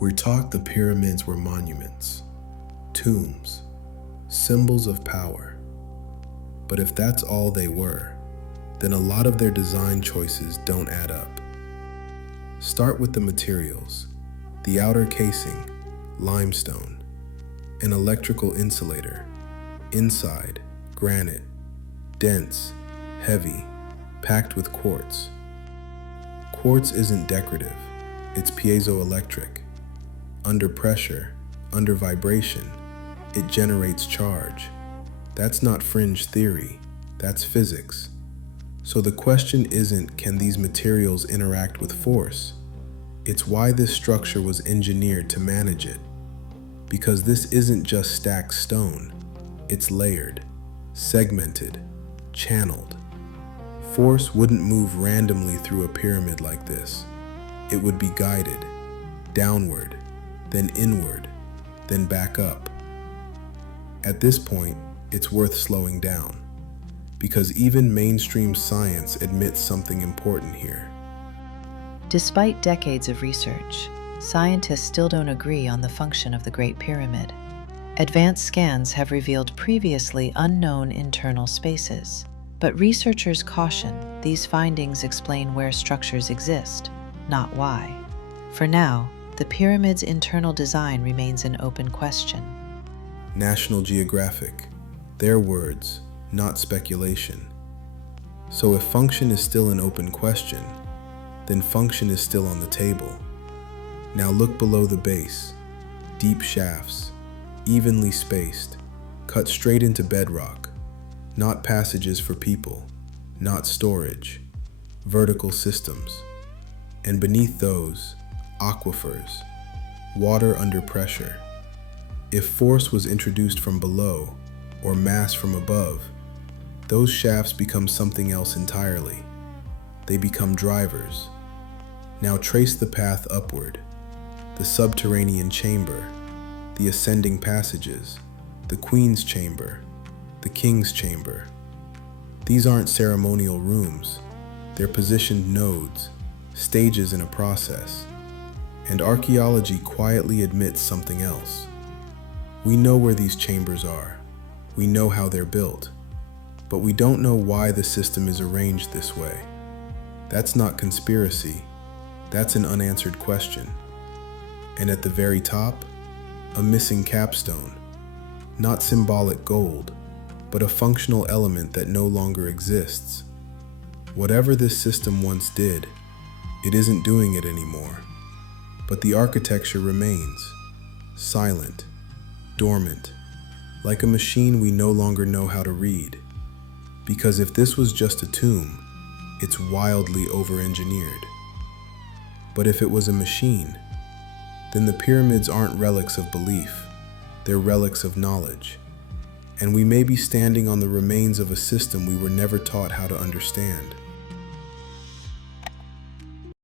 We're taught the pyramids were monuments, tombs, symbols of power. But if that's all they were, then a lot of their design choices don't add up. Start with the materials. The outer casing, limestone. An electrical insulator. Inside, granite. Dense, heavy, packed with quartz. Quartz isn't decorative, it's piezoelectric. Under pressure, under vibration, it generates charge. That's not fringe theory, that's physics. So the question isn't, can these materials interact with force? It's why this structure was engineered to manage it. Because this isn't just stacked stone, it's layered, segmented, channeled. Force wouldn't move randomly through a pyramid like this. It would be guided, downward, then inward, then back up. At this point, it's worth slowing down, because even mainstream science admits something important here. Despite decades of research, scientists still don't agree on the function of the Great Pyramid. Advanced scans have revealed previously unknown internal spaces, but researchers caution these findings explain where structures exist, not why. For now, the pyramid's internal design remains an open question. National Geographic, their words, not speculation. So if function is still an open question, then function is still on the table. Now look below the base. Deep shafts, evenly spaced, cut straight into bedrock. Not passages for people, not storage, vertical systems. And beneath those, aquifers, water under pressure. If force was introduced from below, or mass from above, those shafts become something else entirely. They become drivers. Now trace the path upward, the subterranean chamber, the ascending passages, the queen's chamber, the king's chamber. These aren't ceremonial rooms, they're positioned nodes, stages in a process. And archaeology quietly admits something else. We know where these chambers are, we know how they're built, but we don't know why the system is arranged this way. That's not conspiracy, that's an unanswered question. And at the very top, a missing capstone, not symbolic gold, but a functional element that no longer exists. Whatever this system once did, it isn't doing it anymore. But the architecture remains, silent, dormant, like a machine we no longer know how to read. Because if this was just a tomb, it's wildly over-engineered. But if it was a machine, then the pyramids aren't relics of belief, they're relics of knowledge. And we may be standing on the remains of a system we were never taught how to understand.